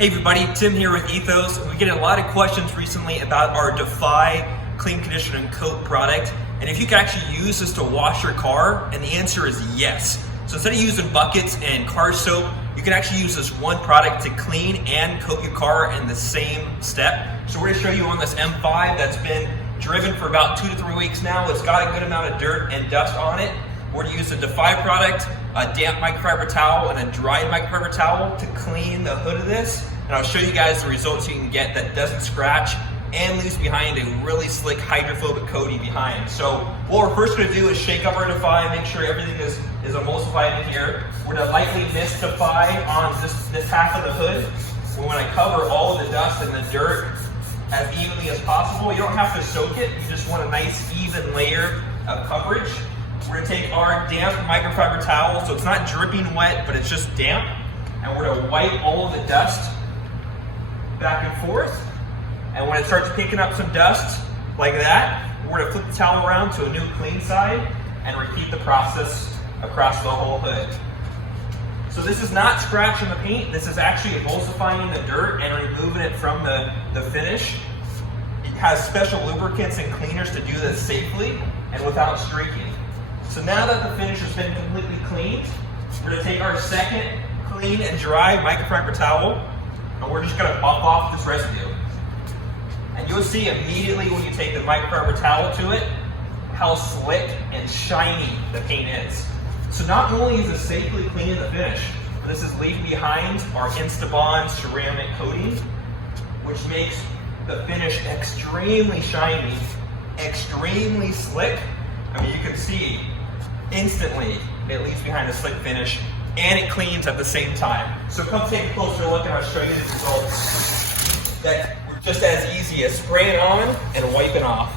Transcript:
Hey everybody, Tim here with Ethos. We get a lot of questions recently about our Defy Clean Condition and Coat product, and if you can actually use this to wash your car, and the answer is yes. So instead of using buckets and car soap, you can actually use this one product to clean and coat your car in the same step. So we're going to show you on this M5 that's been driven for about 2 to 3 weeks now. It's got a good amount of dirt and dust on it. We're going to use the Defy product, a damp microfiber towel and a dry microfiber towel to clean the hood of this. And I'll show you guys the results you can get that doesn't scratch and leaves behind a really slick hydrophobic coating behind. So what we're first going to do is shake up our Defy, make sure everything is emulsified in here. We're going to lightly mist Defy on this half of the hood. We want to cover all of the dust and the dirt as evenly as possible. You don't have to soak it, you just want a nice even layer of coverage. We're going to take our damp microfiber towel, so it's not dripping wet, but it's just damp, and we're going to wipe all of the dust back and forth. And when it starts picking up some dust like that, we're going to flip the towel around to a new clean side and repeat the process across the whole hood. So this is not scratching the paint, this is actually emulsifying the dirt and removing it from the finish. It has special lubricants and cleaners to do this safely and without streaking. So now that the finish has been completely cleaned, we're going to take our second clean and dry microfiber towel, and we're just going to buff off this residue. And you'll see immediately when you take the microfiber towel to it, how slick and shiny the paint is. So not only is it safely cleaning the finish, but this is leaving behind our Instabond ceramic coating, which makes the finish extremely shiny, extremely slick. I mean, you can see instantly it leaves behind a slick finish and it cleans at the same time. So come take a closer look and I'll show you the results that were just as easy as spraying on and wiping off.